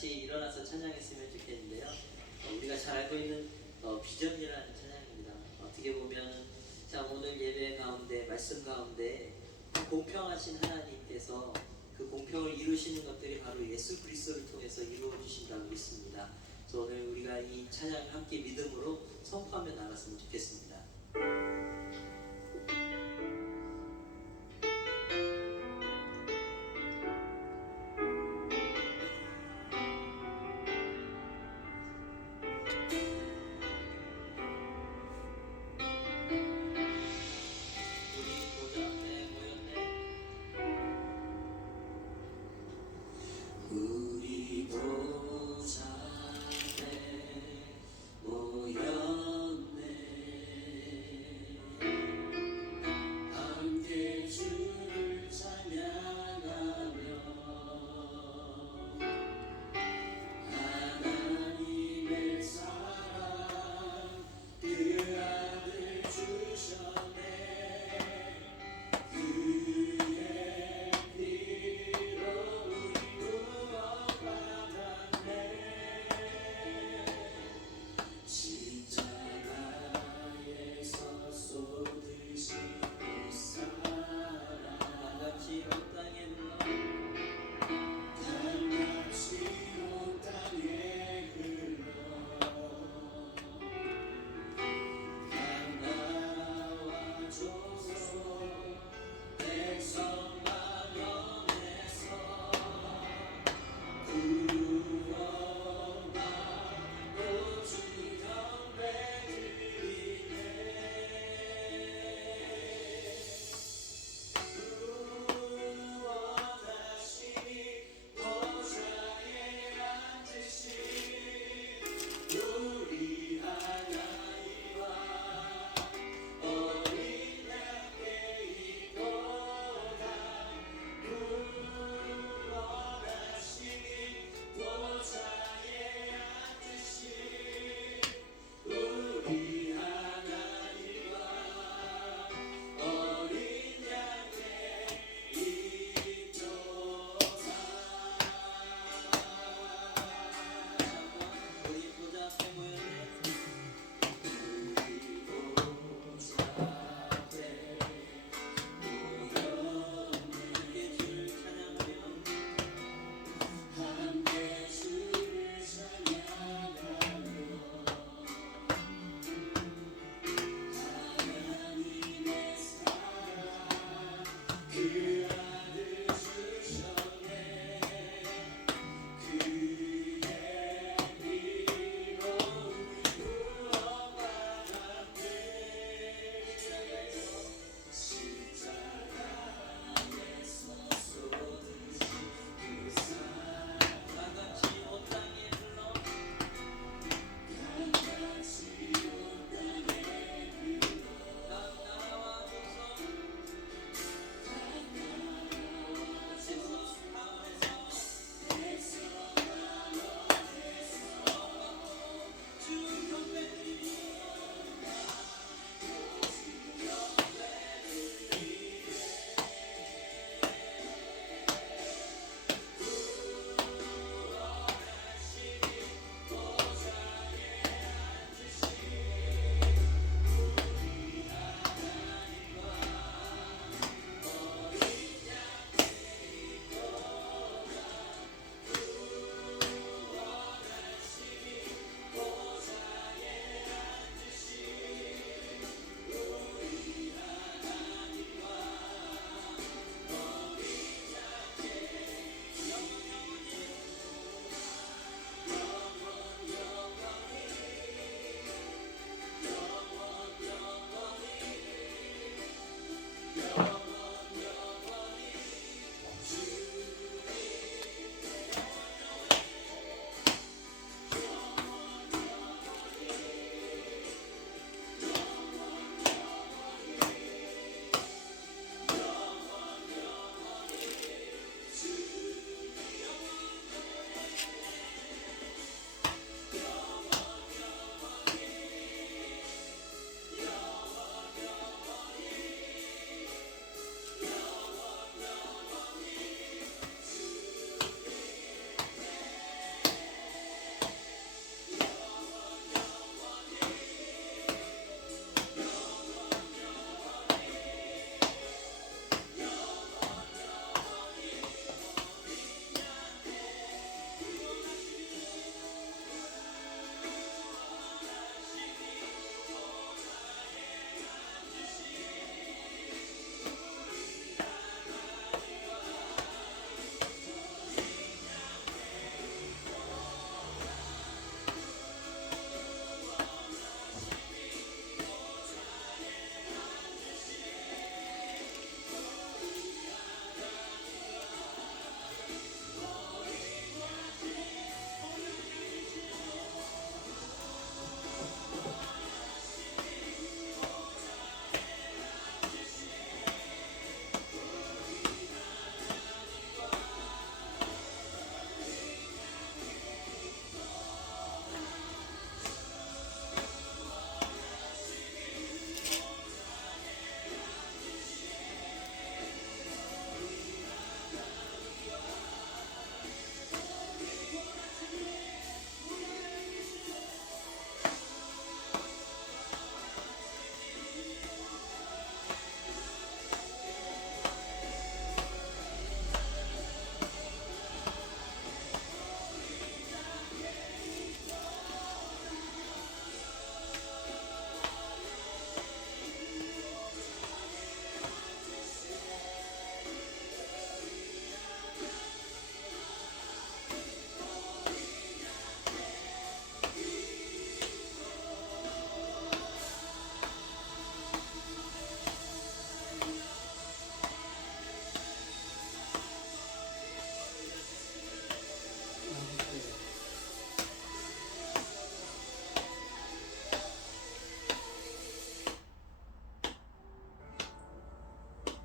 같이 일어나서 찬양했으면 좋겠는데요. 우리가 잘 알고 있는 비전이라는 찬양입니다. 어떻게 보면 자, 오늘 예배 가운데 말씀 가운데 공평하신 하나님께서 그 공평을 이루시는 것들이 바로 예수 그리스도를 통해서 이루어지신다고 믿습니다. 그래서 오늘 우리가 이 찬양을 함께 믿음으로 선포하며 나갔으면 좋겠습니다. 우리 보좌 앞에 모였네.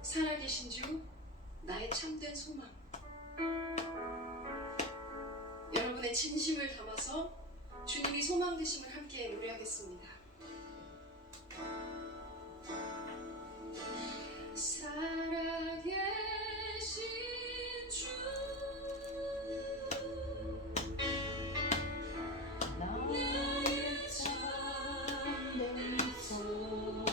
살아계신 주 나의 참된 소망. 여러분의 진심을 담아서 주님이 소망 되심을 함께 노래하겠습니다. 살아계신 주 나의 참된 소망.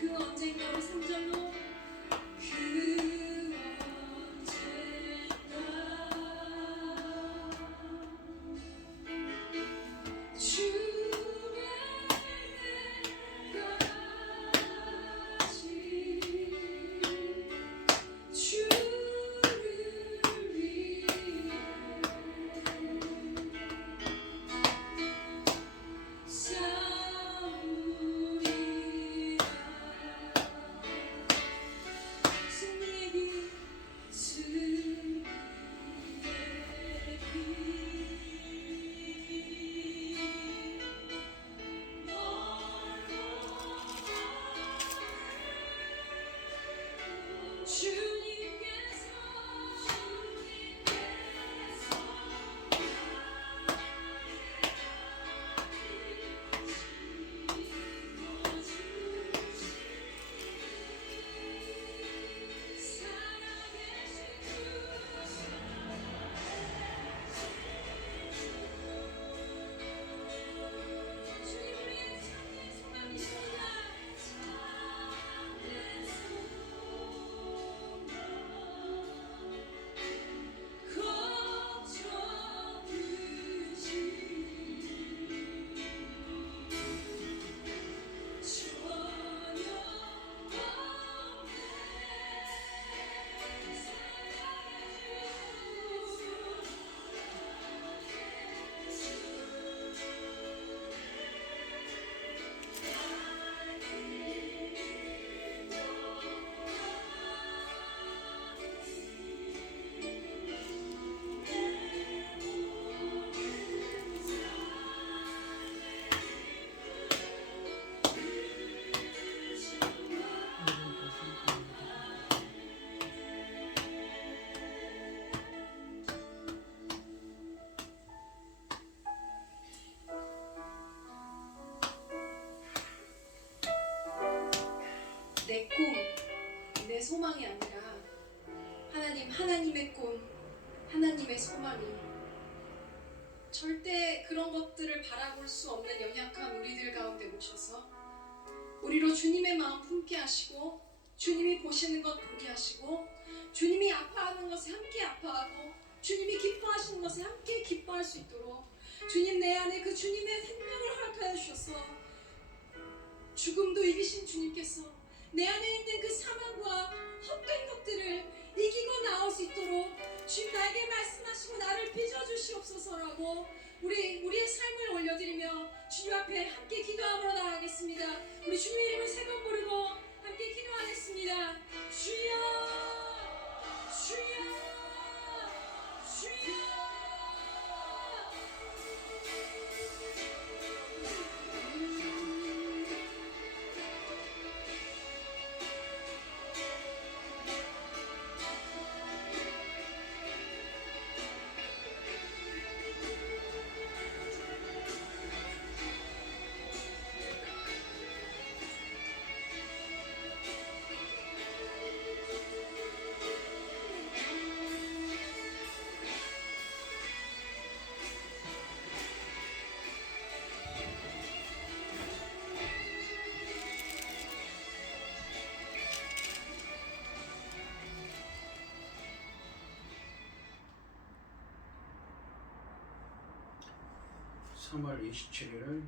그 언젠가 우리 3절로 그 언젠가 주의 때까지 주를 위해 싸우리라. 승리의 길, 승리의 길. 주님께서 내 꿈, 내 소망이 아니라 하나님의 꿈, 하나님의 소망이 절대 그런 것들을 바라볼 수 없는 연약한 우리들 가운데 오셔서 우리로 주님의 마음 품게 하시고 주님이 보시는 것 보게 하시고 주님이 아파하는 것에 함께 아파하고 주님이 기뻐하시는 것에 함께 기뻐할 수 있도록 주님 내 안에 그 주님의 생명을 허락하여 주셔서 죽음도 이기신 주님께서 내 안에 있는 그 사망과 헛된 것들을 이기고 나올 수 있도록 주님 나에게 말씀하시고 나를 빚어주시옵소서라고 우리의 삶을 올려드리며 주님 앞에 함께 기도함으로 나아가겠습니다. 우리 주님의 이름을 세 번 부르고 함께 기도하겠습니다. 주여 주여 주여. 3월 27일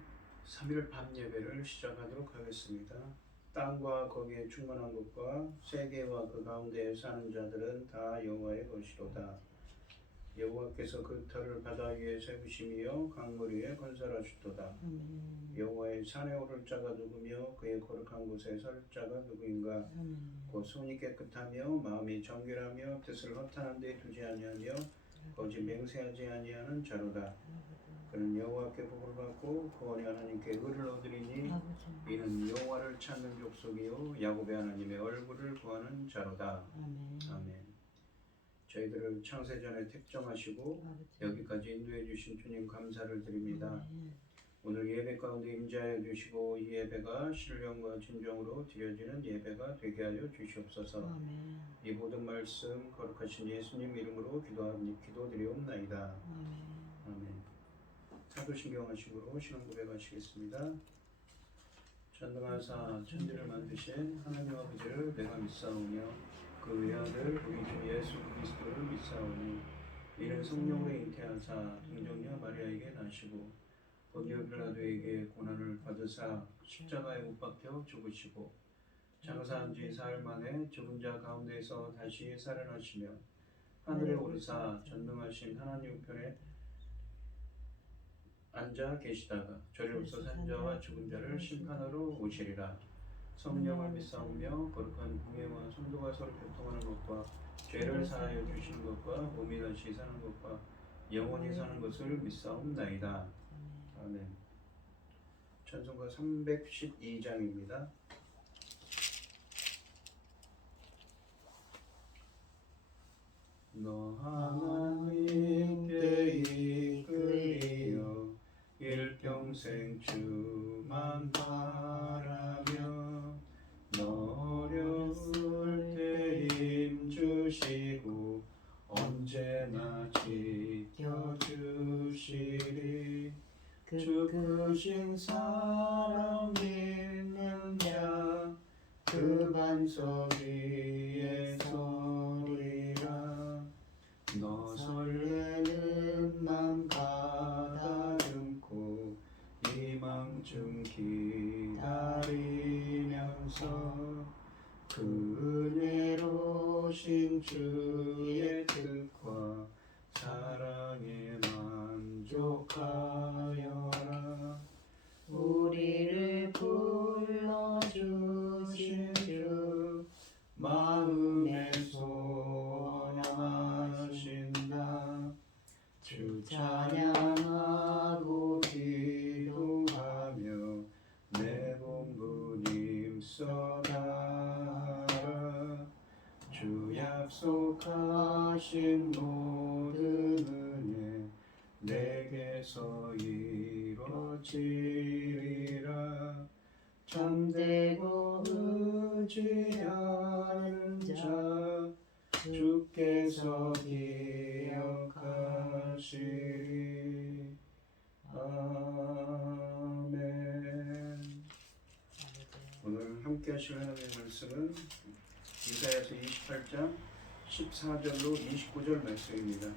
3일 밤 예배를 시작하도록 하겠습니다. 땅과 거기에 충만한 것과 세계와 그 가운데에 사는 자들은 다 여호와의 것이로다. 여호와께서 그 터를 바다 위에 세우시며 강물 위에 건설하셨도다. 여호와의 산에 오를 자가 누구며 그의 거룩한 곳에 설 자가 누구인가? 곧 손이 깨끗하며 마음이 정결하며 뜻을 허탄한 데 두지 아니하며 거짓 맹세하지 아니하는 자로다. 그는 여호와께 복을 받고 구원의 하나님께 의를 얻으리니 이는 여호와를 찾는 족속이요 야곱의 하나님의 얼굴을 구하는 자로다. 아멘. 저희들을 창세전에 택정하시고 여기까지 인도해 주신 주님 감사를 드립니다. 오늘 예배 가운데 임재하여 주시고 이 예배가 신령과 진정으로 드려지는 예배가 되게 하여 주시옵소서. 이 모든 말씀 거룩하신 예수님 이름으로 기도드리옵나이다. 아멘. 사도신경하시고 신앙 고백하시겠습니다. 전능하사 천지를 만드신 하나님 아버지를 내가 믿사오며 그 외아들 우리 주 예수 그리스도를 믿사오니 이는 성령으로 잉태하사 동정녀 마리아에게 나시고 본디오 빌라도에게 고난을 받으사 십자가에 못 박혀 죽으시고 장사한 지 사흘 만에 죽은 자 가운데서 다시 살아나시며 하늘에 오르사 전능하신 하나님 우편에 앉아 계시다가 저리로서 산자와 죽은 자를 심판하러 오시리라. 성령을 믿사오며 거룩한 공예와 성도가 서로 교통하는 것과 죄를 사하여 주시는 것과 몸이 다시 사는 것과 영원히 사는 것을 믿사옵나이다. 아멘. 찬송가 312장입니다. 너 하나님께 이끌리어 일평생 주만 바라며 너 어려울 때 힘주시고 언제나 지켜주시리. 주 크신 사랑 믿는 자 그 반석 위에 서리라. 너 설레는 맘 가다듬고 희망 기다리면서 그 은혜로신 주의 뜻과 사랑에 만족하여라. 우리를 불러주신 주 마음에 소원하신다. 주 찬양하고 기도하며 내 본분 힘써가라. 주 약속하신 모든 은혜 내게서 이루어지리라. 참되고 의지하는 자 주께서 기억하시리. 아멘. 오늘 함께 하실 하나님의 말씀은 이사야서 28장 14절로 29절 말씀입니다.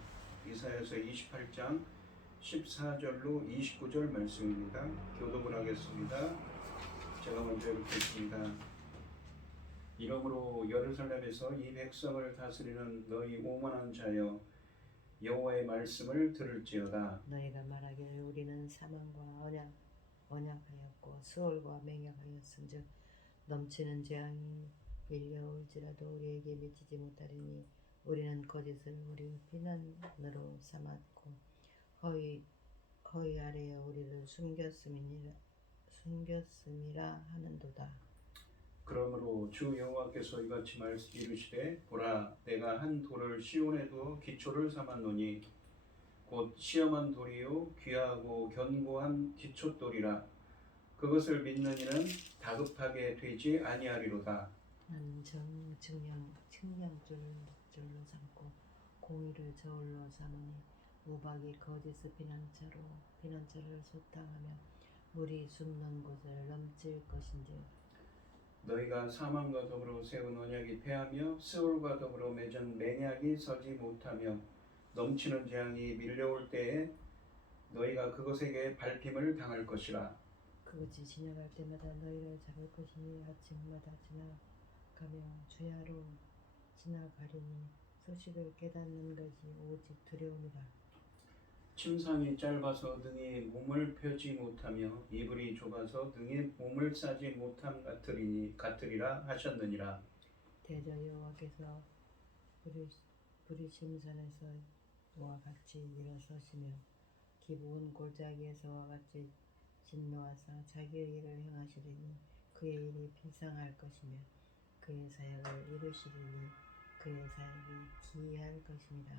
이사야서 28장 14절로 29절 말씀입니다. 교독을 하겠습니다. 제가 먼저 읽겠습니다. 이러므로 예루살렘에서 이 백성을 다스리는 너희 오만한 자여 여호와의 말씀을 들을지어다. 너희가 말하기를 우리는 사망과 언약하였고 수월과 맹약하였은즉 넘치는 재앙이 밀려올지라도 우리에게 미치지 못하리니 우리는 거짓을 우리 비난으로 삼았고 허위 아래에 우리를 숨겼음이라 하는도다. 그러므로 주 여호와께서 이같이 이르시되 보라 내가 한 돌을 시온에 두어 기초를 삼았노니 곧 시험한 돌이요 귀하고 견고한 기초돌이라. 그것을 믿는 이는 다급하게 되지 아니하리로다. 나는 측량줄로 삼고 공의를 저울로 삼으니 우박이 거짓의 피난처를 소탕하며 물이 숨는 곳을 넘칠 것인지. 너희가 사망과 더불어 세운 언약이 패하며 스올과 더불어 맺은 맹약이 서지 못하며 넘치는 재앙이 밀려올 때에 너희가 그것에게 밟힘을 당할 것이라. 그것이 지나갈 때마다 너희를 잡을 것이니 아침마다 지나가며 주야로 지나가리니 소식을 깨닫는 것이 오직 두려움이라. 침상이 짧아서 능히 몸을 펴지 못하며 이불이 좁아서 능히 몸을 싸지 못함 같으리라 하셨느니라. 대저 여호와께서 부리심산에서와 같이 일어서시며 기브온 골짜기에서와 같이 진노하사 자기의 일을 행하시리니 그의 일이 비상할 것이며 그의 사역을 이루시리니 그의 사역이 기이할 것입니다.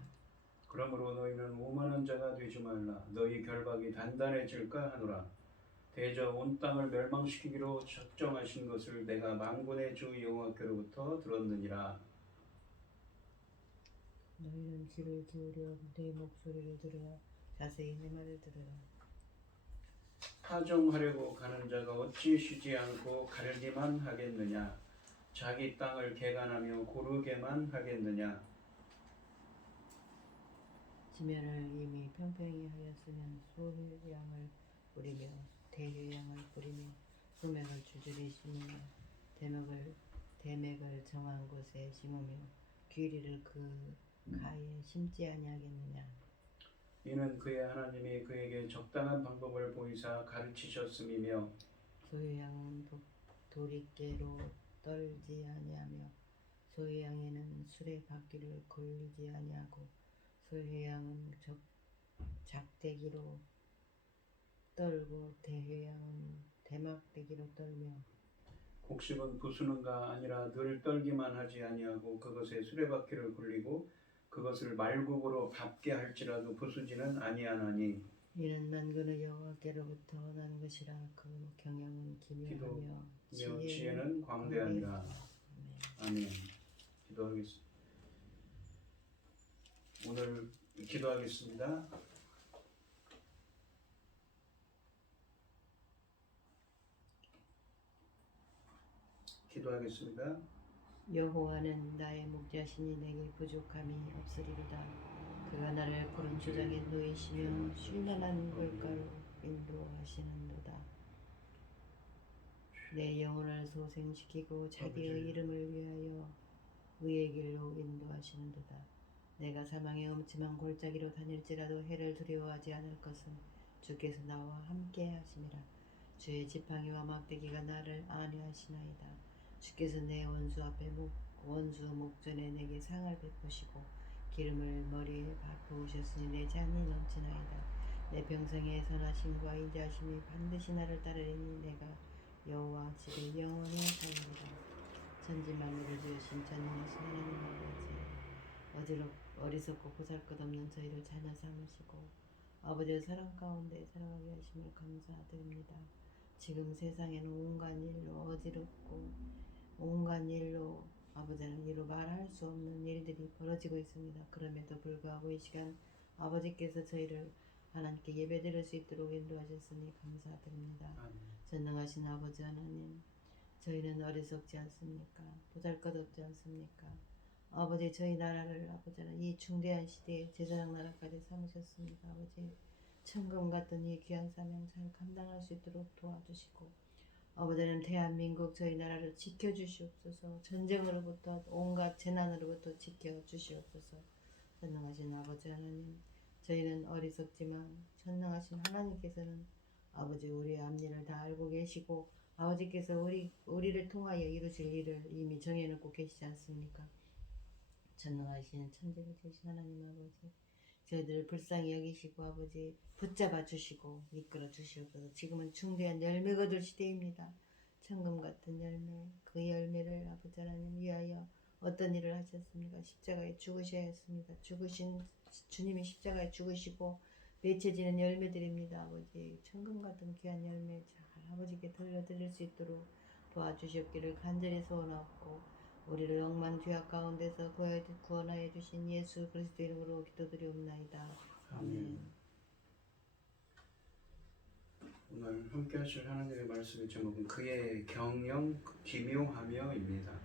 그러므로 너희는 오만한 자가 되지 말라. 너희 결박이 단단해질까 하노라. 대저 온 땅을 멸망시키기로 작정하신 것을 내가 만군의 주 여호와께로부터 들었느니라. 너희는 귀를 기울여 내 목소리를 들으라. 자세히 내 말을 들으라. 타종하려고 가는 자가 어찌 쉬지 않고 가르기만 하겠느냐. 자기 땅을 개간하며 고르게만 하겠느냐. 지면을 이미 평평히 하였으면 소양을 뿌리며 대휴양을 뿌리며 소맥을 줄줄이 심으며 대맥을 정한 곳에 심으며 귀리를 그 가에 심지 아니하겠느냐. 이는 그의 하나님이 그에게 적당한 방법을 보이사 가르치셨음이며 소유양은 도리깨로 떨지 아니하며 소유양에는 수레 바퀴를 굴리지 아니하고 소유양은 작대기로 떨고 대회양은 대막대기로 떨며 곡식은 부수는가 아니라 늘 떨기만 하지 아니하고 그것에 수레바퀴를 굴리고 그것을 말국으로 밟게 할지라도 부수지는 아니하나니. 이는 만군의 여호와께로부터 난 것이라. 그 경영은 기묘하며 지혜는 광대하니라. 아멘. 기도하겠습니다. 오늘 기도하겠습니다. 기도하겠습니다. 여호와는 나의 목자시니 내게 부족함이 없으리로다. 그가 나를 푸른 초장에 누이시며 쉴만한 물가로 인도하시는도다. 내 영혼을 소생시키고 자기의 이름을 위하여 의의 길로 인도하시는도다. 내가 사망의 음침한 골짜기로 다닐지라도 해를 두려워하지 않을 것은 주께서 나와 함께 하심이라. 주의 지팡이와 막대기가 나를 안위하시나이다. 주께서 내 원수 앞에 원수 목전에 내게 상을 베푸시고 기름을 머리에 부으셨으니 내 잔이 넘치나이다. 내 평생의 선하심과 인자하심이 반드시 나를 따르리니 내가 여호와 집에 영원히 살리리라. 천지 만물을 지으신 전능하신 하나님 아버지, 어리석고 보잘것없는 저희를 자녀 삼으시고 아버지의 사랑 가운데 살아가게 하심을 감사드립니다. 지금 세상에는 온갖 일로 어지럽고 온갖 일로 아버지는 이루 말할 수 없는 일들이 벌어지고 있습니다. 그럼에도 불구하고 이 시간 아버지께서 저희를 하나님께 예배드릴 수 있도록 인도하셨으니 감사드립니다. 전능하신 아버지 하나님, 저희는 어리석지 않습니까? 보잘것없지 않습니까? 아버지, 저희 나라를 아버지는 이 중대한 시대에 제사장 나라까지 삼으셨습니다. 아버지, 천금 같은 이 귀한 사명 잘 감당할 수 있도록 도와주시고 아버지는 대한민국 저희 나라를 지켜주시옵소서. 전쟁으로부터 온갖 재난으로부터 지켜주시옵소서. 전능하신 아버지 하나님, 저희는 어리석지만 전능하신 하나님께서는 아버지 우리의 앞일을 다 알고 계시고 아버지께서 우리를 통하여 이루실 일을 이미 정해놓고 계시지 않습니까? 전능하신 천지를 지으신 하나님 아버지, 저희들을 불쌍히 여기시고 아버지 붙잡아 주시고 이끌어 주시옵소서. 지금은 중대한 열매가 될 시대입니다. 천금 같은 열매, 그 열매를 아버지 하나님 위하여 어떤 일을 하셨습니까? 십자가에 죽으셔야 했습니다. 죽으신 주님이 십자가에 죽으시고 맺혀지는 열매들입니다. 아버지, 천금 같은 귀한 열매 잘 아버지께 돌려드릴 수 있도록 도와주시옵기를 간절히 소원하고 우리를 억만 죄악 가운데서 구원하여 주신 예수 그리스도 이름으로 기도드리옵나이다. 아멘. 오늘 함께 하실 하나님의 말씀의 제목은 그의 경영 기묘하며입니다.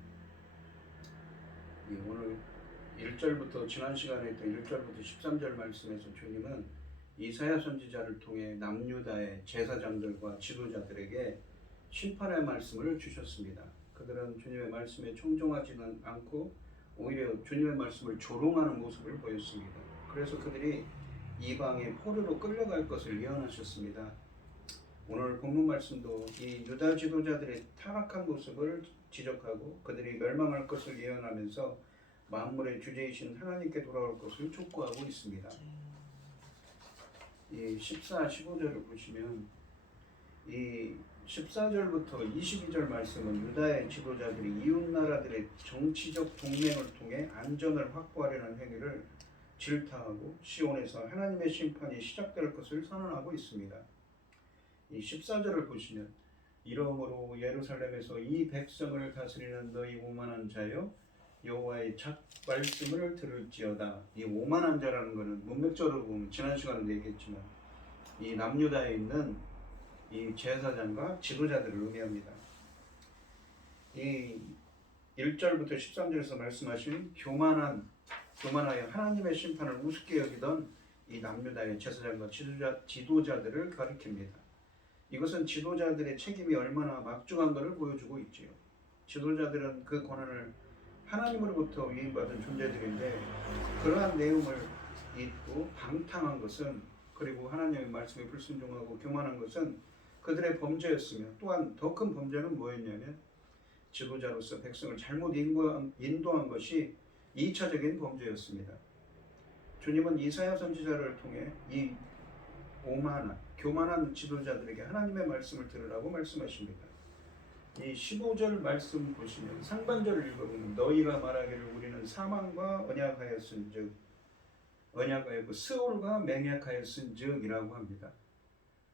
오늘 1절부터 지난 시간에 했던 1절부터 13절 말씀에서 주님은 이사야 선지자를 통해 남유다의 제사장들과 지도자들에게 심판의 말씀을 주셨습니다. 그들은 주님의 말씀에 청종하지는 않고 오히려 주님의 말씀을 조롱하는 모습을 보였습니다. 그래서 그들이 이방의 포로로 끌려갈 것을 예언하셨습니다. 오늘 본문 말씀도 이 유다 지도자들의 타락한 모습을 지적하고 그들이 멸망할 것을 예언하면서 만물의 주제이신 하나님께 돌아올 것을 촉구하고 있습니다. 이 14, 15절을 보시면 이 14절부터 22절 말씀은 유다의 지도자들이 이웃 나라들의 정치적 동맹을 통해 안전을 확보하려는 행위를 질타하고 시온에서 하나님의 심판이 시작될 것을 선언하고 있습니다. 이 14절을 보시면 이러므로 예루살렘에서 이 백성을 다스리는 너희 오만한 자여 여호와의 말씀을 들을지어다. 이 오만한 자라는 것은 문맥적으로 보면 지난 시간에도 얘기했지만 이 남유다에 있는 이 제사장과 지도자들을 의미합니다. 이 1절부터 13절에서 말씀하신 교만하여 하나님의 심판을 우습게 여기던 이 남유다의 제사장과 지도자들을 가리킵니다. 이것은 지도자들의 책임이 얼마나 막중한 것을 보여주고 있지요. 지도자들은 그 권한을 하나님으로부터 위임받은 존재들인데 그러한 내용을 잊고 방탕한 것은 그리고 하나님의 말씀에 불순종하고 교만한 것은 그들의 범죄였으며 또한 더 큰 범죄는 뭐였냐면 지도자로서 백성을 잘못 인도한 것이 2차적인 범죄였습니다. 주님은 이사야 선지자를 통해 이 교만한 지도자들에게 하나님의 말씀을 들으라고 말씀하십니다. 이 15절 말씀 보시면 상반절을 읽어보면 너희가 말하기를 우리는 사망과 언약하였은즉 언약하였고 스올과 맹약하였은즉 이라고 합니다.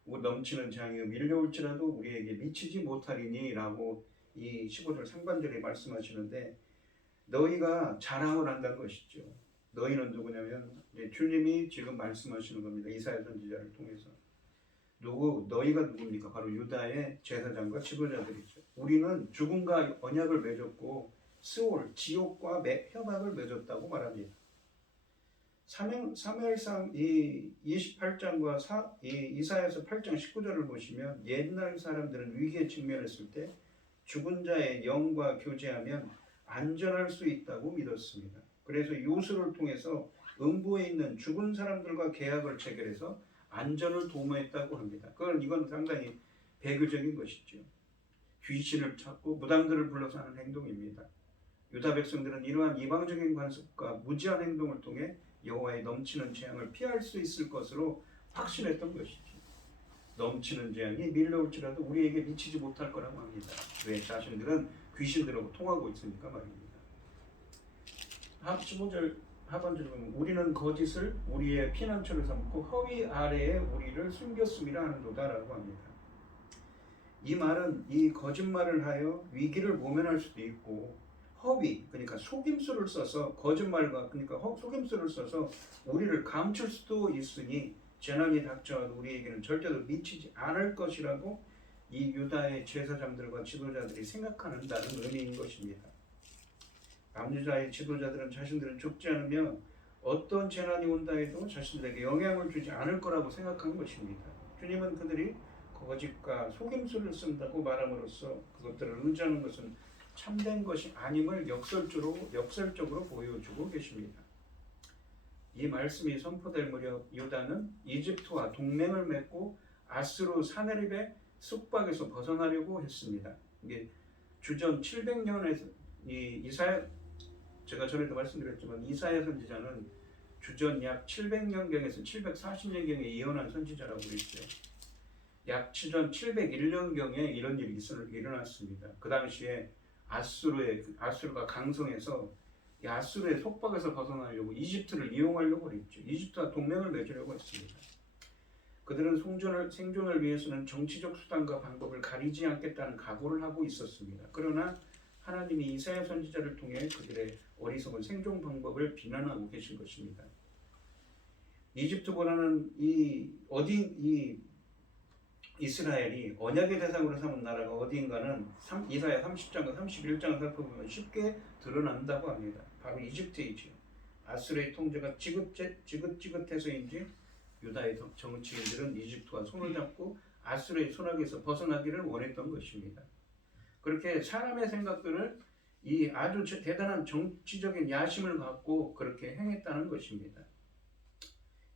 넘치는 재앙이 밀려올지라도 우리에게 미치지 못하리니 라고 이 15절 상반절에 말씀하시는데 너희가 자랑을 한다는 것이죠. 너희는 누구냐면 주님이 지금 말씀하시는 겁니다. 이사야 선지자를 통해서. 너희가 누굽니까? 바로 유다의 제사장과 지도자들이죠. 우리는 죽음과 언약을 맺었고 스올, 지옥과 협약을 맺었다고 말합니다. 사무엘상 이 28장과 이사야서 8장 19절을 보시면 옛날 사람들은 위기에 직면했을 때 죽은 자의 영과 교제하면 안전할 수 있다고 믿었습니다. 그래서 요술을 통해서 음부에 있는 죽은 사람들과 계약을 체결해서 안전을 도모했다고 합니다. 이건 상당히 배교적인 것이죠. 귀신을 찾고 무당들을 불러서 하는 행동입니다. 유다 백성들은 이러한 이방적인 관습과 무지한 행동을 통해 여호와의 넘치는 재앙을 피할 수 있을 것으로 확신했던 것이죠. 넘치는 재앙이 밀려올지라도 우리에게 미치지 못할 거라고 합니다. 왜? 자신들은 귀신들하고 통하고 있으니까 말입니다. 15절 하반절 보면 우리는 거짓을 우리의 피난처를 삼고 허위 아래에 우리를 숨겼음이라 하는도다라고 합니다. 이 말은 이 거짓말을 하여 위기를 모면할 수도 있고 허위 그러니까 속임수를 써서 거짓말과 그러니까 속임수를 써서 우리를 감출 수도 있으니 재난이 닥쳐와도 우리에게는 절대로 미치지 않을 것이라고 이 유다의 제사장들과 지도자들이 생각한다는 의미인 것입니다. 남유다의 지도자들은 자신들은 죽지 않으며 어떤 재난이 온다 해도 자신들에게 영향을 주지 않을 거라고 생각한 것입니다. 주님은 그들이 거짓과 속임수를 쓴다고 말함으로써 그것들을 의지하는 것은 참된 것이 아님을 역설적으로 보여주고 계십니다. 이 말씀이 선포될 무렵 유다는 이집트와 동맹을 맺고 아수르 사네립의 숙박에서 벗어나려고 했습니다. 이게 주전 700년에서 제가 전에도 말씀드렸지만 이사야 선지자는 주전 약 700년경에서 740년경에 예언한 선지자라고 그랬죠. 약 주전 701년경에 이런 일이 일어났습니다. 그 당시에 아수르가 강성해서 이 아수르의 속박에서 벗어나려고 이집트를 이용하려고 그랬죠. 이집트와 동맹을 맺으려고 했습니다. 그들은 생존을 위해서는 정치적 수단과 방법을 가리지 않겠다는 각오를 하고 있었습니다. 그러나 하나님이 이사야 선지자를 통해 그들의 어리석은 생존 방법을 비난하고 계신 것입니다. 이집트보다는 이스라엘이 언약의 대상으로 삼은 나라가 어디인가는 이사야 30장과 31장을 살펴보면 쉽게 드러난다고 합니다. 바로 이집트이지요. 아수르의 통제가 지긋지긋해서인지 유다의 정치인들은 이집트와 손을 잡고 아수르의 손아귀에서 벗어나기를 원했던 것입니다. 그렇게 사람의 생각들을 이 아주 대단한 정치적인 야심을 갖고 그렇게 행했다는 것입니다.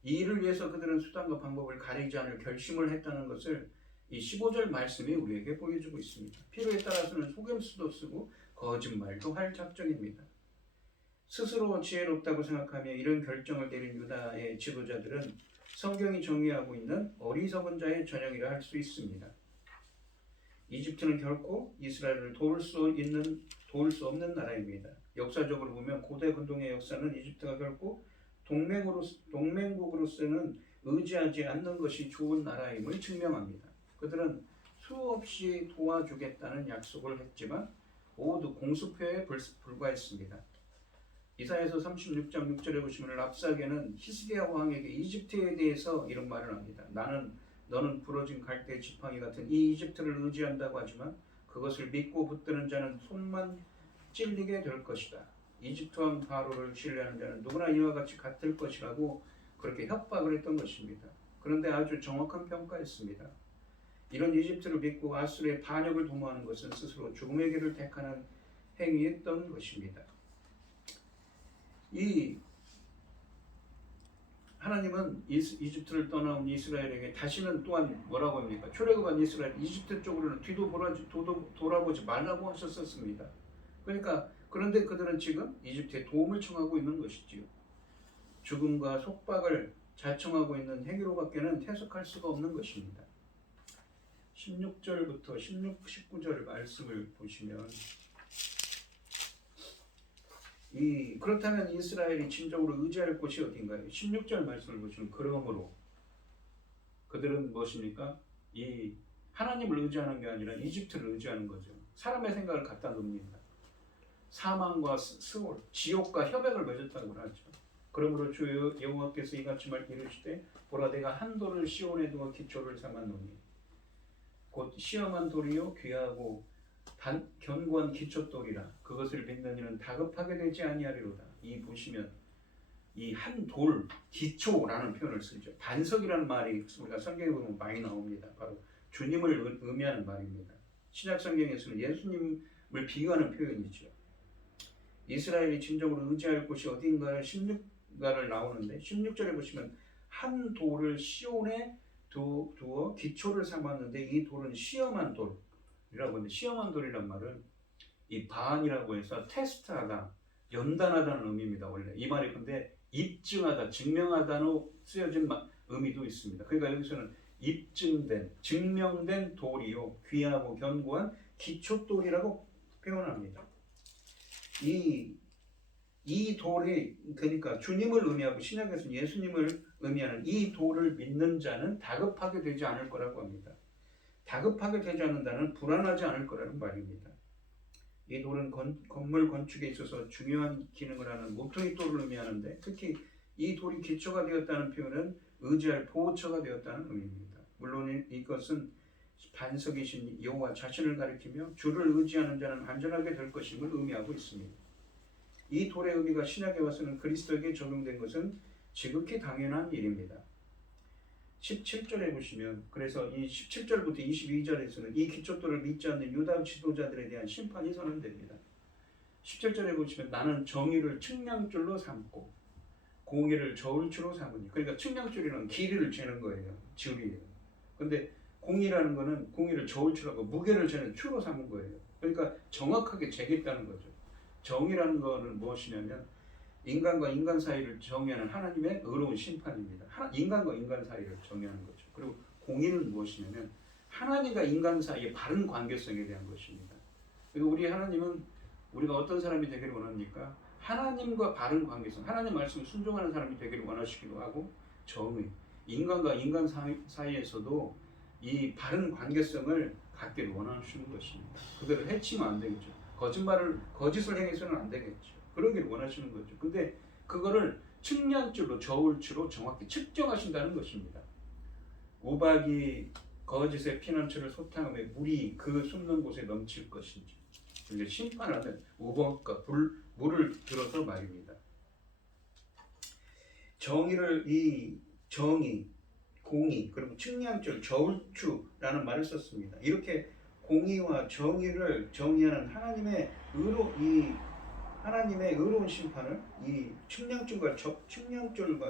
이 일을 위해서 그들은 수단과 방법을 가리지 않을 결심을 했다는 것을 이 15절 말씀이 우리에게 보여주고 있습니다. 필요에 따라서는 속임수도 쓰고 거짓말도 할 작정입니다. 스스로 지혜롭다고 생각하며 이런 결정을 내린 유다의 지도자들은 성경이 정의하고 있는 어리석은 자의 전형이라 할 수 있습니다. 이집트는 결코 이스라엘을 도울 수 없는 나라입니다. 역사적으로 보면 고대 근동의 역사는 이집트가 결코 동맹국으로서는 의지하지 않는 것이 좋은 나라임을 증명합니다. 그들은 수없이 도와주겠다는 약속을 했지만 모두 공수표에 불과했습니다. 이사야서 36장 6절에 보시면 랍사게는 히스기야 왕에게 이집트에 대해서 이런 말을 합니다. 너는 부러진 갈대 지팡이 같은 이 이집트를 의지한다고 하지만 그것을 믿고 붙드는 자는 손만 찔리게 될 것이다. 이집트 왕 바로를 신뢰하는 자는 누구나 이와 같이 같을 것이라고 그렇게 협박을 했던 것입니다. 그런데 아주 정확한 평가였습니다. 이런 이집트를 믿고 아수르의 반역을 도모하는 것은 스스로 죽음의 길을 택하는 행위였던 것입니다. 하나님은 이집트를 떠나온 이스라엘에게 다시는 또한 뭐라고 합니까? 출애굽한 이스라엘 이집트 쪽으로는 뒤도 돌아보지 말라고 하셨었습니다. 그런데 그들은 지금 이집트에 도움을 청하고 있는 것이지요. 죽음과 속박을 자청하고 있는 행위로밖에는 해석할 수가 없는 것입니다. 16절부터 19절 말씀을 보시면 그렇다면 이스라엘이 진정으로 의지할 곳이 어딘가요? 16절 말씀을 보시면 그러므로 그들은 무엇입니까? 이 하나님을 의지하는 게 아니라 이집트를 의지하는 거죠. 사람의 생각을 갖다 놉니다. 사망과 스올, 지옥과 협약을 맺었다고 하죠. 그러므로 주 여호와께서 이같이 이르시되 보라 내가 한 돌을 시온에 두어 기초를 삼았노니 곧 시험한 돌이요 귀하고 견고한 기초돌이라 그것을 믿는 이는 다급하게 되지 아니하리로다. 보시면 이 한 돌 기초라는 표현을 쓰죠. 반석이라는 말이 우리가 성경에 보면 많이 나옵니다. 바로 주님을 의미하는 말입니다. 신약 성경에서는 예수님을 비유하는 표현이죠. 이스라엘이 진정으로 의지할 곳이 어딘가를 16가를 나오는데 16절에 보시면 한 돌을 시온에 두어 기초를 삼았는데 이 돌은 시험한 돌이라고 하는데 시험한 돌이란 말은 이 반이라고 해서 테스트하다, 연단하다는 의미입니다. 원래 이 말이 근데 입증하다, 증명하다로 쓰여진 의미도 있습니다. 그러니까 여기서는 입증된, 증명된 돌이요 귀하고 견고한 기초돌이라고 표현합니다. 이 돌이 그러니까 주님을 의미하고 신약에서는 예수님을 의미하는 이 돌을 믿는 자는 다급하게 되지 않을 거라고 합니다. 다급하게 되지 않는다는 불안하지 않을 거라는 말입니다. 이 돌은 건물 건축에 있어서 중요한 기능을 하는 모퉁이 돌을 의미하는데 특히 이 돌이 기초가 되었다는 표현은 의지할 보호처가 되었다는 의미입니다. 물론 이것은 반석이신 여호와 자신을 가리키며 주를 의지하는 자는 안전하게 될 것임을 의미하고 있습니다. 이 돌의 의미가 신약에 와서는 그리스도에게 적용된 것은 지극히 당연한 일입니다. 17절에 보시면 그래서 이 17절부터 22절에서는 이 기초돌을 믿지 않는 유다 지도자들에 대한 심판이 선언됩니다. 17절에 보시면 나는 정의를 측량줄로 삼고 공의를 저울추로 삼으니 그러니까 측량줄이란 길이를 재는 거예요. 줄이에요. 근데 공의라는 거는 공의를 저울추라고 무게를 재는 추로 삼은 거예요. 그러니까 정확하게 재겠다는 거죠. 정의라는 거는 무엇이냐면 인간과 인간 사이를 정의하는 하나님의 의로운 심판입니다. 인간과 인간 사이를 정의하는 거죠. 그리고 공의는 무엇이냐면 하나님과 인간 사이의 바른 관계성에 대한 것입니다. 그리고 우리 하나님은 우리가 어떤 사람이 되기를 원합니까? 하나님과 바른 관계성, 하나님 말씀을 순종하는 사람이 되기를 원하시기도 하고 정의, 인간과 인간 사이에서도 이 바른 관계성을 갖기를 원하시는 것입니다. 그들을 해치면 안 되겠죠. 거짓을 행해서는 안 되겠죠. 그러기를 원하시는 거죠. 근데 그거를 측량줄로 저울추로 정확히 측정하신다는 것입니다. 우박이 거짓의 피난처를 소탕하며 물이 그 숨는 곳에 넘칠 것인지 이제 심판하는 우박과 물을 들어서 말입니다. 정의, 공의, 그리고 측량줄, 저울추라는 말을 썼습니다. 이렇게 공의와 정의를 정의하는 하나님의 의로운 심판을 이 측량줄과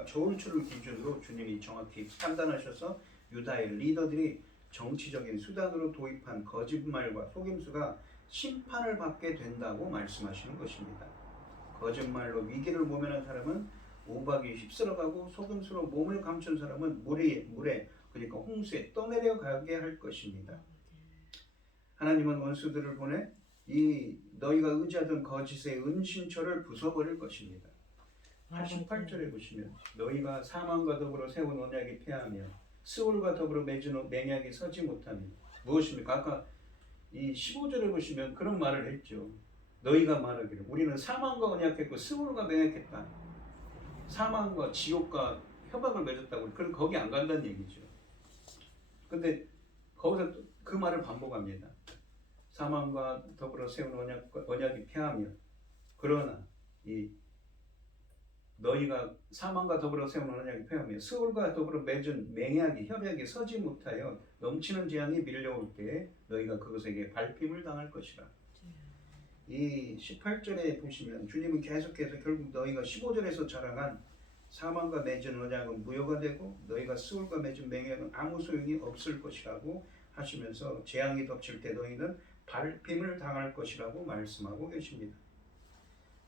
저울추를 기준으로 주님이 정확히 판단하셔서 유다의 리더들이 정치적인 수단으로 도입한 거짓말과 속임수가 심판을 받게 된다고 말씀하시는 것입니다. 거짓말로 위기를 모면한 사람은 우박이 휩쓸어가고 속임수로 몸을 감춘 사람은 물에 그러니까 홍수에 떠내려 가게 할 것입니다. 하나님은 원수들을 보내 이 너희가 의지하던 거짓의 은신처를 부숴버릴 것입니다. 88절에 보시면 너희가 사망과 더불어 세운 언약이 패하며 스올과 더불어 맺은 맹약이 서지 못하며 무엇입니까? 아까 이 15절에 보시면 그런 말을 했죠. 너희가 말하기를 우리는 사망과 언약했고 스올과 맹약했다. 사망과 지옥과 협약을 맺었다고. 그럼 거기 안 간다는 얘기죠. 근데 거기서 그 말을 반복합니다. 사망과 더불어 세운 언약이 패하며 그러나 이 너희가 사망과 더불어 세운 언약이 패하며 스올과 더불어 맺은 협약이 서지 못하여 넘치는 재앙이 밀려올 때에 너희가 그것에게 밟힘을 당할 것이라. 이 18절에 보시면 주님은 계속해서 결국 너희가 15절에서 자랑한 사망과 맺은 언약은 무효가 되고 너희가 스올과 맺은 맹약은 아무 소용이 없을 것이라고 하시면서 재앙이 덮칠 때 너희는 밟힘을 당할 것이라고 말씀하고 계십니다.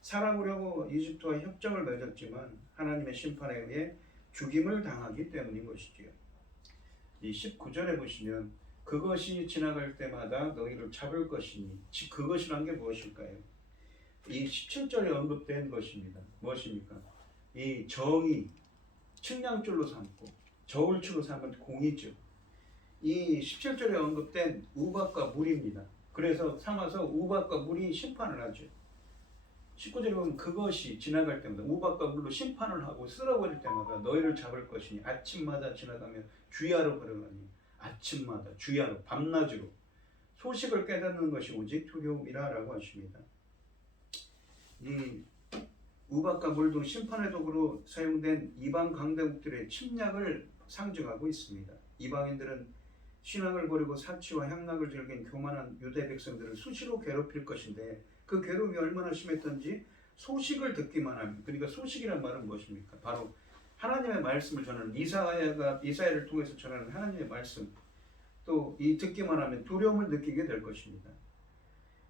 살아보려고 이집트와 협정을 맺었지만 하나님의 심판에 의해 죽임을 당하기 때문인 것이지요. 이 19절에 보시면 그것이 지나갈 때마다 너희를 잡을 것이니 그것이란 게 무엇일까요? 이 17절에 언급된 것입니다. 무엇입니까? 이 정의, 측량줄로 삼고 저울추로 삼은 공의죠. 이 17절에 언급된 우박과 물입니다. 그래서 삼아서 우박과 물이 심판을 하죠. 19절에 보면 그것이 지나갈 때마다 우박과 물로 심판을 하고 쓸어버릴 때마다 너희를 잡을 것이니 아침마다 지나가며 주야로 걸어가니 아침마다 주야로 밤낮으로 소식을 깨닫는 것이 오직 두려움이라 라고 하십니다. 이 우박과 물도 심판의 도구로 사용된 이방 강대국들의 침략을 상징하고 있습니다. 이방인들은 신앙을 버리고 사치와 향락을 즐긴 교만한 유대 백성들을 수시로 괴롭힐 것인데 그 괴롭이 얼마나 심했던지 소식을 듣기만 합니다. 그러니까 소식이란 말은 무엇입니까? 바로 하나님의 말씀을 전하는 이사야를 통해서 전하는 하나님의 말씀, 또 이 듣기만 하면 두려움을 느끼게 될 것입니다.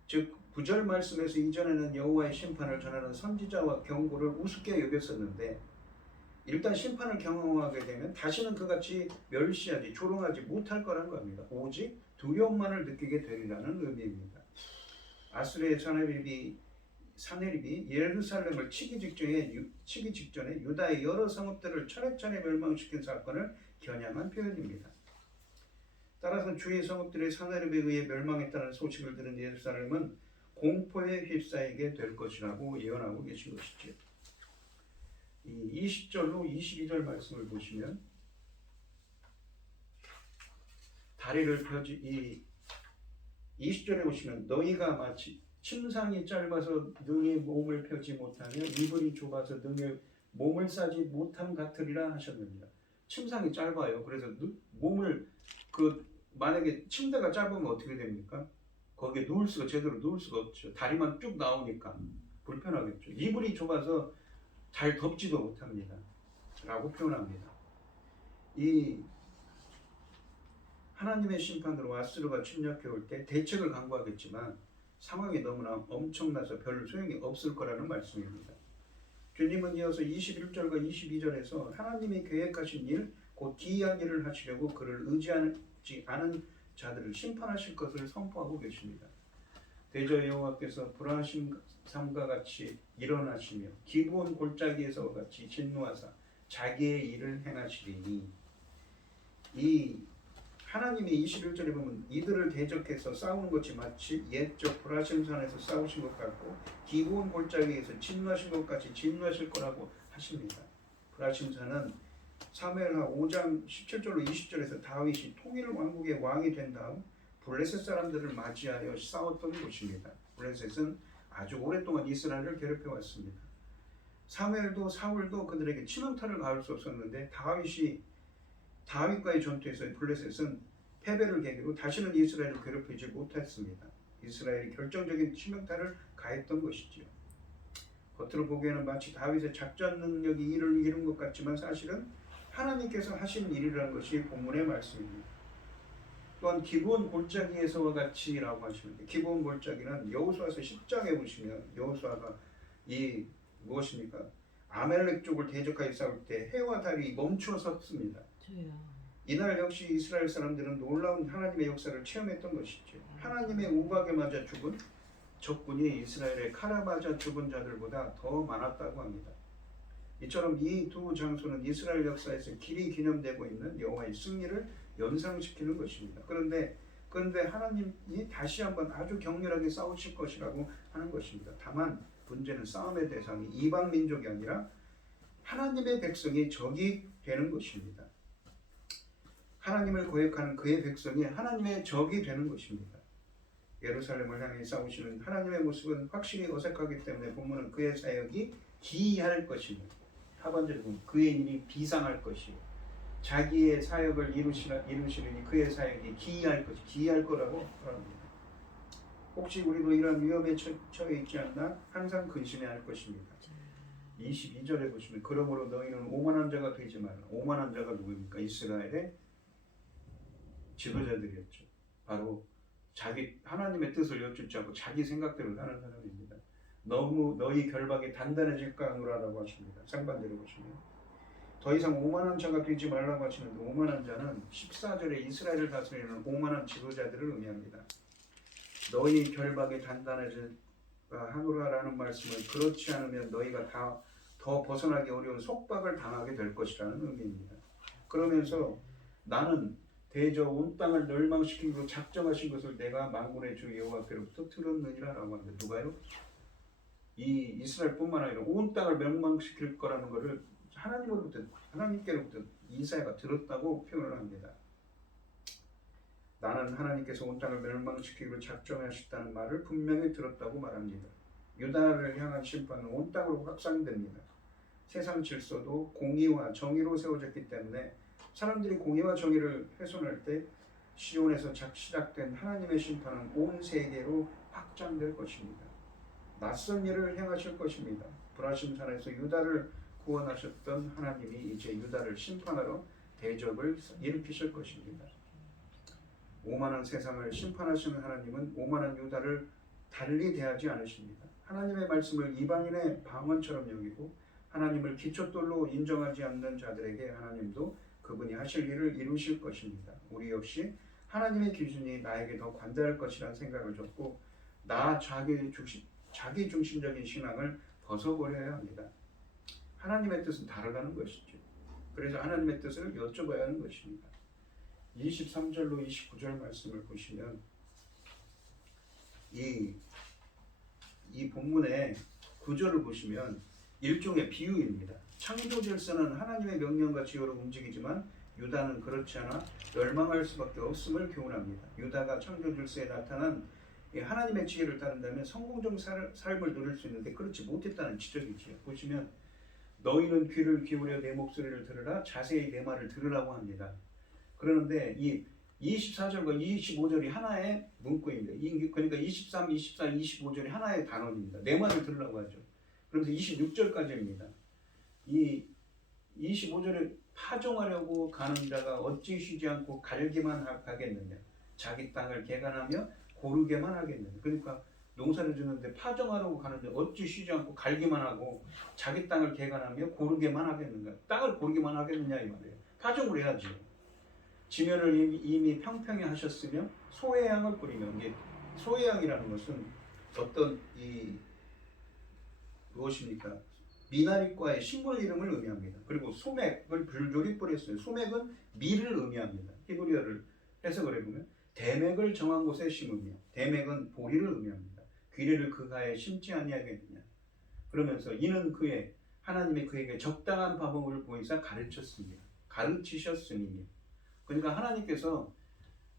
즉 9절 말씀에서 이전에는 여호와의 심판을 전하는 선지자와 경고를 우습게 여겼었는데 일단 심판을 경험하게 되면 다시는 그같이 멸시하지 조롱하지 못할 거라는 겁니다. 오직 두려움만을 느끼게 되리라는 의미입니다. 아수르의 사네립이 예루살렘을 치기 직전에 유다의 여러 성읍들을 차례차례 멸망시킨 사건을 겨냥한 표현입니다. 따라서 주의 성읍들이 사네립에 의해 멸망했다는 소식을 들은 예루살렘은 공포에 휩싸이게 될 것이라고 예언하고 계신 것이죠. 이 20절로 22절 말씀을 보시면 다리를 펴지 이 20절에 보시면 너희가 마치 침상이 짧아서 능히 몸을 펴지 못하며 이불이 좁아서 능히 몸을 싸지 못함 같으리라 하셨느니라. 침상이 짧아요. 그래서 몸을 만약에 침대가 짧으면 어떻게 됩니까? 거기에 제대로 누울 수가 없죠. 다리만 쭉 나오니까 불편하겠죠. 이불이 좁아서 잘 덮지도 못합니다. 라고 표현합니다. 이 하나님의 심판으로 아수르가 침략해 올 때 대책을 강구하겠지만 상황이 너무나 엄청나서 별 소용이 없을 거라는 말씀입니다. 주님은 이어서 21절과 22절에서 하나님이 계획하신 일, 곧 기이한 일을 하시려고 그를 의지하지 않은 자들을 심판하실 것을 선포하고 계십니다. 대저 여호와께서 불안하신 삶과 같이 일어나시며 기브온 골짜기에서 같이 진노하사 자기의 일을 행하시리니 이 하나님이 21절에 보면 이들을 대적해서 싸우는 것이 마치 옛적 브라심산에서 싸우신 것 같고 기브온 골짜기에서 진노하신 것 같이 진노하실 거라고 하십니다. 브라심산은 사무엘하 5장 17절로 20절에서 다윗이 통일 왕국의 왕이 된 다음 블레셋 사람들을 맞이하여 싸웠던 곳입니다. 블레셋은 아주 오랫동안 이스라엘을 괴롭혀 왔습니다. 사울도 그들에게 치명타를 가할 수 없었는데 다윗이 다윗과의 전투에서 블레셋은 패배를 계기로 다시는 이스라엘을 괴롭히지 못했습니다. 이스라엘이 결정적인 치명타를 가했던 것이지요. 겉으로 보기에는 마치 다윗의 작전 능력이 이를 이룬 것 같지만 사실은 하나님께서 하신 일이라는 것이 본문의 말씀입니다. 또한 기브온 골짜기에서와 같이라고 하시면 돼요. 기브온 골짜기는 여호수아서 10장에 보시면 여호수아가 이 무엇입니까? 아멜렉 쪽을 대적하여 싸울 때 해와 달이 멈추어 섰습니다. 이날 역시 이스라엘 사람들은 놀라운 하나님의 역사를 체험했던 것이죠. 하나님의 우박에 맞아 죽은 적군이 이스라엘의 칼에 맞아 죽은 자들보다 더 많았다고 합니다. 이처럼 이 두 장소는 이스라엘 역사에서 길이 기념되고 있는 여호와의 승리를 연상시키는 것입니다. 그런데 하나님이 다시 한번 아주 격렬하게 싸우실 것이라고 하는 것입니다. 다만 문제는 싸움의 대상이 이방 민족이 아니라 하나님의 백성이 적이 되는 것입니다. 하나님을 거역하는 그의 백성이 하나님의 적이 되는 것입니다. 예루살렘을 향해 싸우시는 하나님의 모습은 확실히 어색하기 때문에 본문은 그의 사역이 기이할 것입니다. 하반절에 보면 그의 일이 비상할 것이요 자기의 사역을 이루시려니 그의 사역이 기이할 거라고 말합니다. 혹시 우리도 이러한 위험에 처해 있지 않나 항상 근심해야 할 것입니다. 22절에 보시면 그러므로 너희는 오만한 자가 되지 말라. 오만한 자가 누구입니까? 이스라엘의 지도자들이었죠. 바로 하나님의 뜻을 여쭙지 않고 자기 생각대로 사는 사람입니다. 너무 너희 결박이 단단해질까 하노라라고 하십니다. 상반대로 보시면 더 이상 오만한 자가 되지 말라고 하시는데 오만한 자는 14절에 이스라엘을 다스리는 오만한 지도자들을 의미합니다. 너희 결박이 단단해질까 하노라라는 말씀은 그렇지 않으면 너희가 더 벗어나기 어려운 속박을 당하게 될 것이라는 의미입니다. 그러면서 나는 대저 온 땅을 멸망시키기로 작정하신 것을 내가 만군의 주 여호와께로부터 들었느니라라고 합니다. 누가요? 이 이스라엘뿐만 아니라 온 땅을 멸망시킬 거라는 것을 하나님께로부터 이사야가 들었다고 표현을 합니다. 나는 하나님께서 온 땅을 멸망시키기로 작정하셨다는 말을 분명히 들었다고 말합니다. 유다를 향한 심판은 온 땅으로 확산됩니다. 세상 질서도 공의와 정의로 세워졌기 때문에 사람들이 공의와 정의를 훼손할 때 시온에서 시작된 하나님의 심판은 온 세계로 확장될 것입니다. 낯선 일을 행하실 것입니다. 브라심 산에서 유다를 구원하셨던 하나님이 이제 유다를 심판하러 대적을 일으키실 것입니다. 오만한 세상을 심판하시는 하나님은 오만한 유다를 달리 대하지 않으십니다. 하나님의 말씀을 이방인의 방언처럼 여기고 하나님을 기초돌로 인정하지 않는 자들에게 하나님도 그분이 하실 일을 이루실 것입니다. 우리 역시 하나님의 기준이 나에게 더 관대할 것이라는 생각을 접고 자기 중심적인 신앙을 벗어버려야 합니다. 하나님의 뜻은 다르다는 것이죠. 그래서 하나님의 뜻을 여쭤봐야 하는 것입니다. 23절로 29절 말씀을 보시면 이 본문의 구절을 보시면 일종의 비유입니다. 창조 질서는 하나님의 명령과 지혜로 움직이지만 유다는 그렇지 않아 멸망할 수밖에 없음을 교훈합니다. 유다가 창조 질서에 나타난 하나님의 지혜를 따른다면 성공적 삶을 누릴 수 있는데 그렇지 못했다는 지적이지요. 보시면 너희는 귀를 기울여 내 목소리를 들으라 자세히 내 말을 들으라고 합니다. 그러는데 이 24절과 25절이 하나의 문구입니다. 그러니까 23, 24, 25절이 하나의 단원입니다. 내 말을 들으라고 하죠. 그러면서 26절까지입니다. 이 25절에 파종하려고 가는 자가 어찌 쉬지 않고 갈기만 하겠느냐. 자기 땅을 개간하며 고르게만 하겠느냐. 그러니까 농사를 짓는데 파종하려고 가는데 어찌 쉬지 않고 갈기만 하고 자기 땅을 개간하며 고르게만 하겠는가. 땅을 고르기만 하겠느냐 이 말이에요. 파종을 해야지. 지면을 이미 평평히 하셨으며 소해양을 뿌리며 소해양이라는 것은 어떤 무엇입니까? 미나리과의 식물 이름을 의미합니다. 그리고 소맥을 불조리 뿌렸어요. 소맥은 밀을 의미합니다. 히브리어를 해석을 해보면 대맥을 정한 곳에 심으며 대맥은 보리를 의미합니다. 귀리를 그 가에 심지 아니하겠느냐. 그러면서 이는 하나님이 그에게 적당한 방법을 보이사 가르치셨으니 그러니까 하나님께서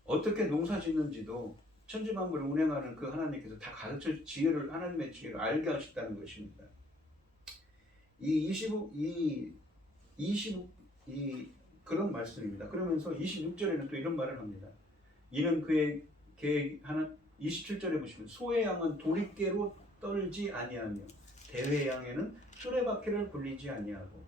어떻게 농사 짓는지도 천지만물을 운행하는 그 하나님께서 다 하나님의 지혜를 알게 하셨다는 것입니다. 이 그런 말씀입니다. 그러면서 26절에는 또 이런 말을 합니다. 이는 그의 계획 하나 27절에 보시면 소의 양은 도리깨로 떨지 아니하며 대회 양에는 수레바퀴를 굴리지 아니하고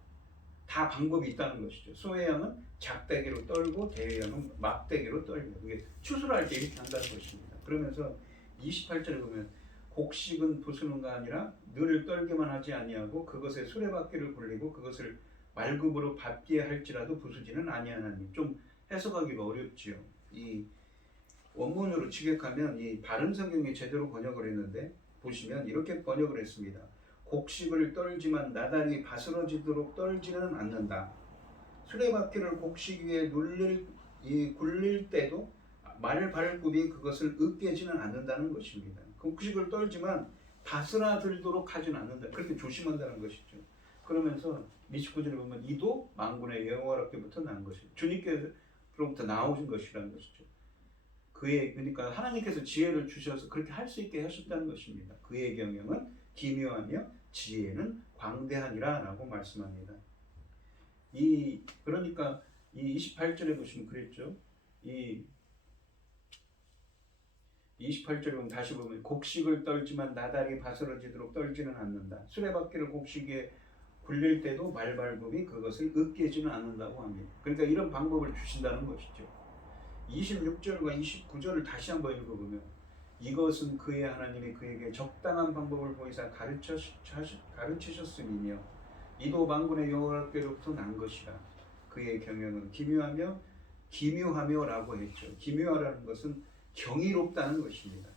다 방법이 있다는 것이죠. 소의 양은 작대기로 떨고 대회 양은 막대기로 떨고 이게 추수를 할 때 이렇게 한다는 것입니다. 그러면서 28절에 보면 곡식은 부수는가 아니라 늘 떨기만 하지 아니하고 그것에 수레바퀴를 굴리고 그것을 말굽으로 밟게 할지라도 부수지는 아니하나니 좀 해석하기가 어렵지요. 이 원문으로 직역하면 이 바른 성경이 제대로 번역을 했는데 보시면 이렇게 번역을 했습니다. 곡식을 떨지만 나달이 바스러지도록 떨지는 않는다. 수레바퀴를 곡식 위에 굴릴 때도 말발굽이 그것을 으깨지는 않는다는 것입니다. 곡식을 떨지만 바스라들도록 하지는 않는다. 그렇게 조심한다는 것이죠. 그러면서 29절에 보면 이도 만군의 여호와께로부터 난 것이죠. 주님께로부터 나오신 것이라는 것이죠. 그러니까 하나님께서 지혜를 주셔서 그렇게 할 수 있게 하셨다는 것입니다. 그의 경영은 기묘하며 지혜는 광대하니라 라고 말씀합니다. 그러니까 이 28절에 보시면 그랬죠. 이 28절에 보면 다시 보면 곡식을 떨지만 나달이 바스러지도록 떨지는 않는다. 수레바퀴를 곡식에 굴릴 때도 말발굽이 그것을 으깨지는 않는다고 합니다. 그러니까 이런 방법을 주신다는 것이죠. 26절과 29절을 다시 한번 읽어보면 이것은 그의 하나님이 그에게 적당한 방법을 보이사 가르치셨음이며 이도 만군의 여호와께로부터 난 것이라. 그의 경영은 기묘하며라고 했죠. 기묘하라는 것은 경이롭다는 것입니다.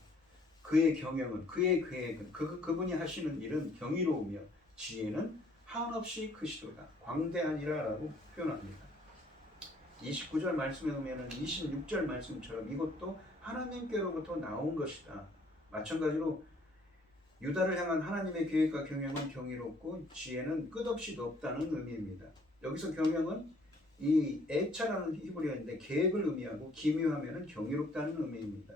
그의 경영은 그의 계획은 그분이 하시는 일은 경이로우며 지혜는 한없이 크시도다. 광대하니라라고 표현합니다. 29절 말씀에 보면 26절 말씀처럼 이것도 하나님께로부터 나온 것이다. 마찬가지로 유다를 향한 하나님의 계획과 경영은 경이롭고 지혜는 끝없이 높다는 의미입니다. 여기서 경영은 이 애차라는 히브리어인데 계획을 의미하고 기묘하면은 경이롭다는 의미입니다.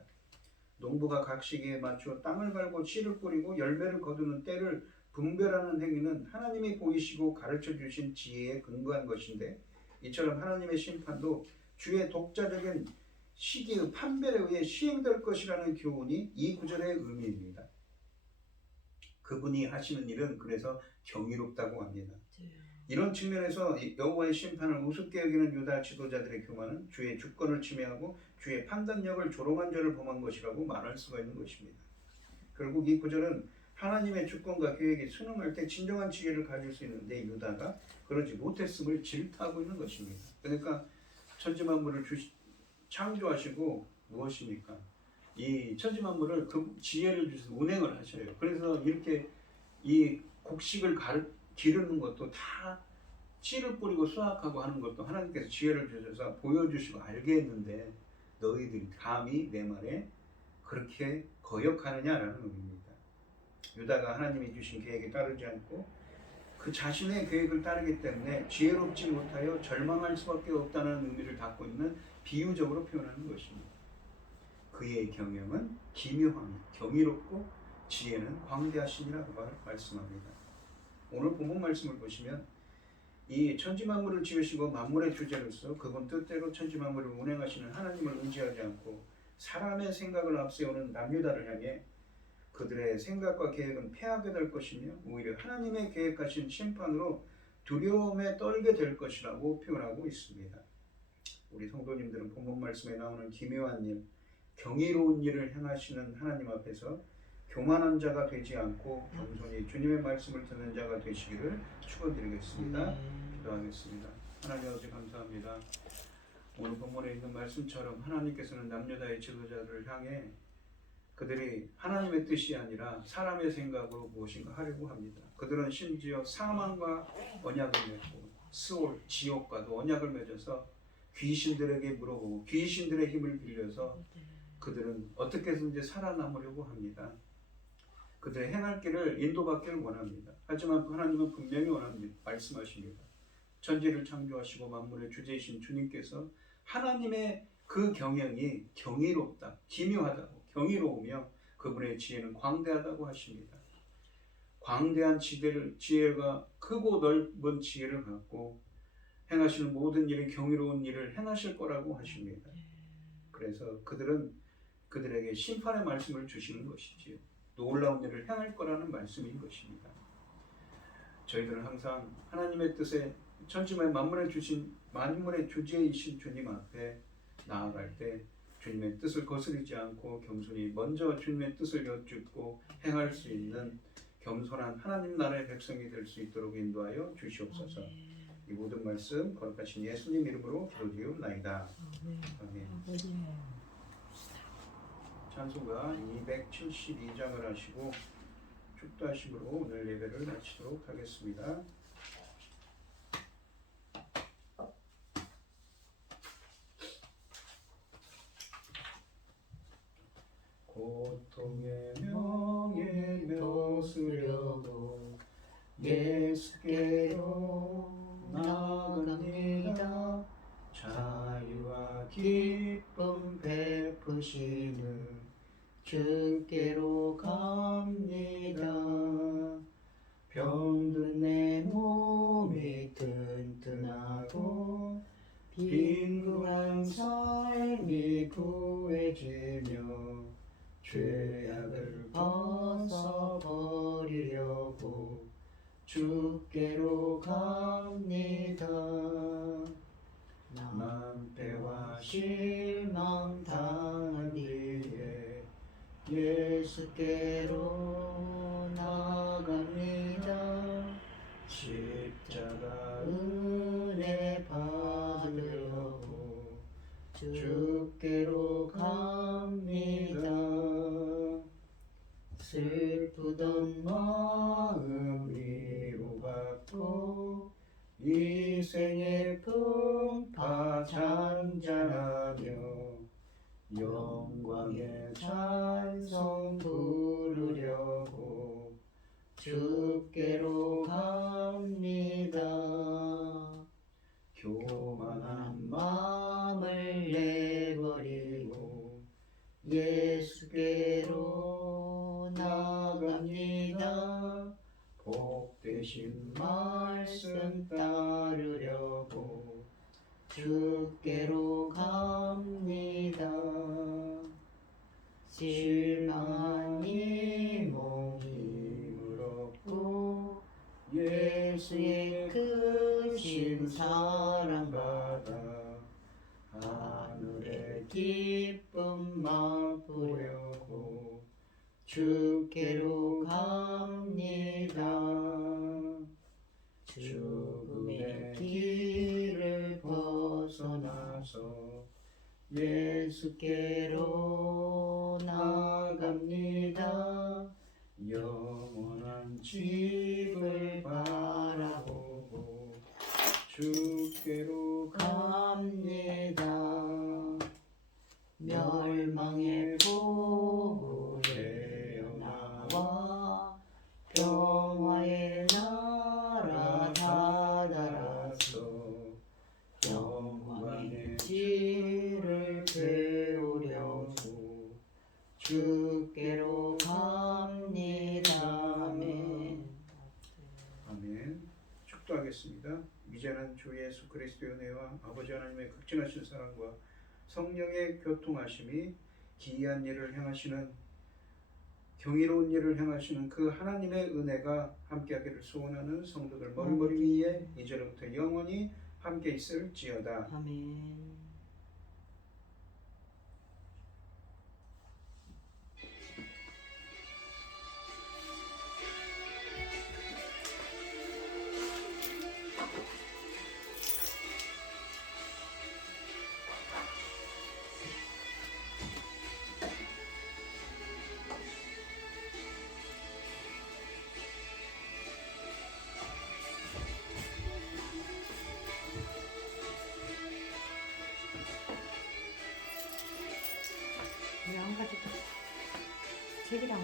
농부가 각 시기에 맞추어 땅을 갈고 씨를 뿌리고 열매를 거두는 때를 분별하는 행위는 하나님이 보이시고 가르쳐 주신 지혜에 근거한 것인데 이처럼 하나님의 심판도 주의 독자적인 시기의 판별에 의해 시행될 것이라는 교훈이 이 구절의 의미입니다. 그분이 하시는 일은 그래서 경이롭다고 합니다. 이런 측면에서 여호와의 심판을 우습게 여기는 유다 지도자들의 교만은 주의 주권을 침해하고 주의 판단력을 조롱한 죄를 범한 것이라고 말할 수가 있는 것입니다. 결국 이 구절은 하나님의 주권과 계획이 순응할 때 진정한 지혜를 가질 수 있는데 유다가 그러지 못했음을 질타하고 있는 것입니다. 그러니까 천지만물을 창조하시고 무엇입니까? 이 천지만물을 그 지혜를 주셔서 운행을 하셔요. 그래서 이렇게 이 곡식을 기르는 것도 다 씨를 뿌리고 수확하고 하는 것도 하나님께서 지혜를 주셔서 보여주시고 알게 했는데 너희들이 감히 내 말에 그렇게 거역하느냐라는 의미입니다. 유다가 하나님이 주신 계획에 따르지 않고 그 자신의 계획을 따르기 때문에 지혜롭지 못하여 절망할 수밖에 없다는 의미를 담고 있는 비유적으로 표현하는 것입니다. 그의 경영은 기묘하며 경이롭고 지혜는 광대하시니라고 말씀합니다. 오늘 본문 말씀을 보시면 이 천지만물을 지으시고 만물의 주제로서 그분 뜻대로 천지만물을 운행하시는 하나님을 의지하지 않고 사람의 생각을 앞세우는 남유다를 향해 그들의 생각과 계획은 패하게 될 것이며 오히려 하나님의 계획하신 심판으로 두려움에 떨게 될 것이라고 표현하고 있습니다. 우리 성도님들은 본문 말씀에 나오는 기묘한 일, 경이로운 일을 행하시는 하나님 앞에서 교만한 자가 되지 않고 겸손히 주님의 말씀을 듣는 자가 되시기를 축원드리겠습니다. 기도하겠습니다. 하나님 아버지 감사합니다. 오늘 본문에 있는 말씀처럼 하나님께서는 남유다의 지도자들을 향해 그들이 하나님의 뜻이 아니라 사람의 생각으로 무엇인가 하려고 합니다. 그들은 심지어 사망과 언약을 맺고 스올, 지옥과도 언약을 맺어서 귀신들에게 물어보고 귀신들의 힘을 빌려서 그들은 어떻게든지 살아남으려고 합니다. 그들의 행할 길을 인도받기를 원합니다. 하지만 하나님은 분명히 말씀하십니다. 천지를 창조하시고 만물의 주제이신 주님께서 하나님의 그 경영이 경이롭다, 기묘하다고 경이로우며 그분의 지혜는 광대하다고 하십니다. 광대한 지혜가 크고 넓은 지혜를 갖고 행하시는 모든 일이 경이로운 일을 행하실 거라고 하십니다. 그래서 그들은 그들에게 심판의 말씀을 주시는 것이지요. 놀라운 일을 행할 거라는 말씀인 것입니다. 저희들은 항상 하나님의 뜻에 천지만 만물에 주신 만물의 주제이신 주님 앞에 나아갈 때 주님의 뜻을 거스르지 않고 겸손히 먼저 주님의 뜻을 여쭙고 행할 수 있는 겸손한 하나님 나라의 백성이 될 수 있도록 인도하여 주시옵소서. 이 모든 말씀 거룩하신 예수님 이름으로 기도드리옵나이다. 아멘. 찬송가 272장을 하시고 축도하심으로 오늘 예배를 마치도록 하겠습니다. 고통의 명예 벼으려고 예수께로 나아갑니다. 자유와 기쁨 베푸시는 주께로 갑니다. 병든 내 몸이 튼튼하고 빈궁한 삶이 구해지며 죄악을 벗어버리려고 주께로 갑니다. 낭패와 실망 당한 뒤에 예수께로 나갑니다. 십자가 은혜 받으려고 주께로 갑니다. 슬프던 마음 위로받고 이 생의 풍파 잔잔하며 영광의 찬송 부르려고 주께로 갑니다. 교만한 마음을 내버리고 예수께로 나갑니다. 복되신 말씀 따르려고 주께로 갑니다. 실망한 이 몸 힘을 얻고 예수의 크신 사랑 받아 하늘의 기쁨 맛보려고 주께로 갑니다. 죽음의 길을 벗어나서 예수께로 나갑니다. 영원한 집을 바라보고 주께로 갑니다. 멸망의 보물에 나와 평화의 나라 다다라서 영광의 질을 배우려고 주께로 갑니다. 아멘. 아멘. 축도하겠습니다. 이제는 주 예수 그리스도의 은혜와 아버지 하나님의 극진하신 사랑과 성령의 교통하심이 기이한 일을 행하시는 경이로운 일을 행하시는 그 하나님의 은혜가 함께하기를 소원하는 성도들 머리머리 위에 이제로부터 영원히 함께 있을지어다. 아멘. 안 가지고 책이랑